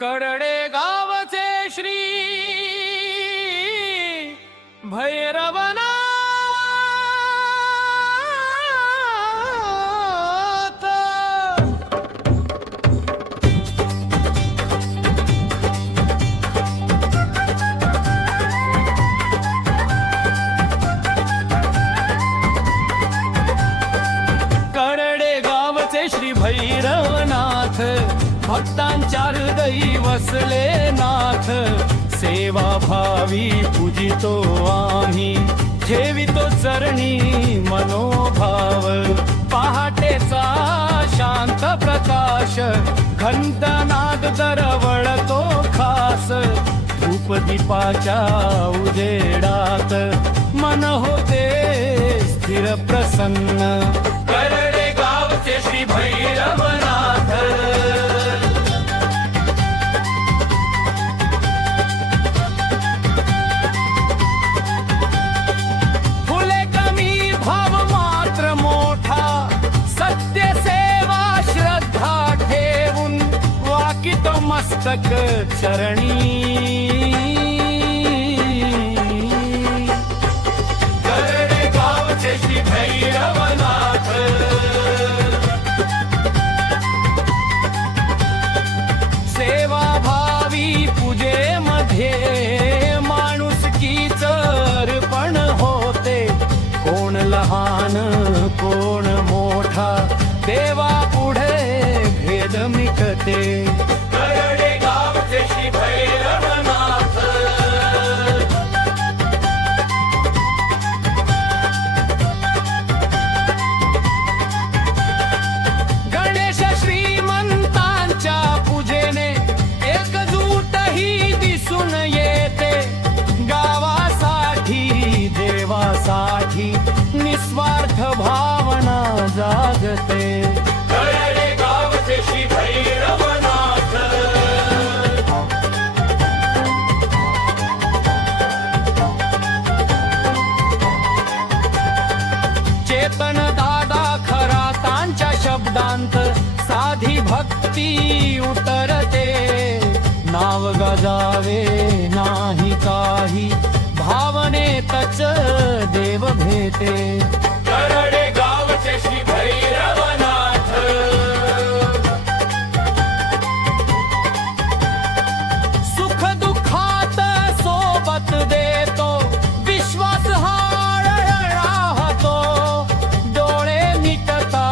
करडे गावचे श्री भैरवनाथ करडे गावचे श्री भैरवनाथ भक्तांच्या हृदयी वसले नाथ सेवा भावी पूजितो आम्ही ठेवितो चरणी मनोभाव पहाटेचा शांत प्रकाश घंटनाद दरवळतो खास धूपदीपाच्या उजेडात मन होते स्थिर प्रसन्न करडे गावचे श्री भैरवनाथ मस्तक चरणी करडे गावचे श्री भैरवनाथ सेवा भावी पूजेमध्ये माणुसकीच अर्पण होते कोण लहान कोण मोठा देवा पुढे भेद मिटते निस्वार्थ भावना जागते करडे गावचे श्री भैरवनाथ चेतन दादा खरा तांच्या शब्दांत साधी भक्ती उतरते नाव गाजावे नाही काही भावनेतच देव भेटे करडे गावचे श्री भैरवनाथ सुख दुःखात सोबत देतो विश्वास हाड राहतो डोळे मिटता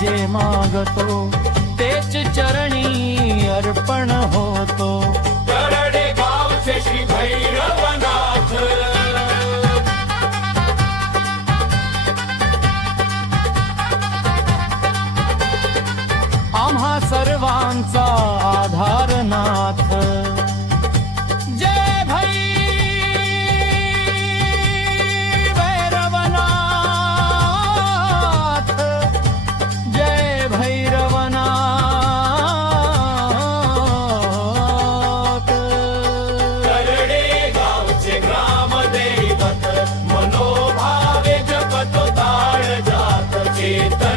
जे मागतो तेच चरणी अर्पण होतो करडे गावचे श्री भैरवनाथ आम्हा सर्वांचा आधारनाथ जय भैरवनाथ जय भैरवनाथ करडे गावचे ग्रामदैवत मनोभावे जपतो ताळ जात चेतन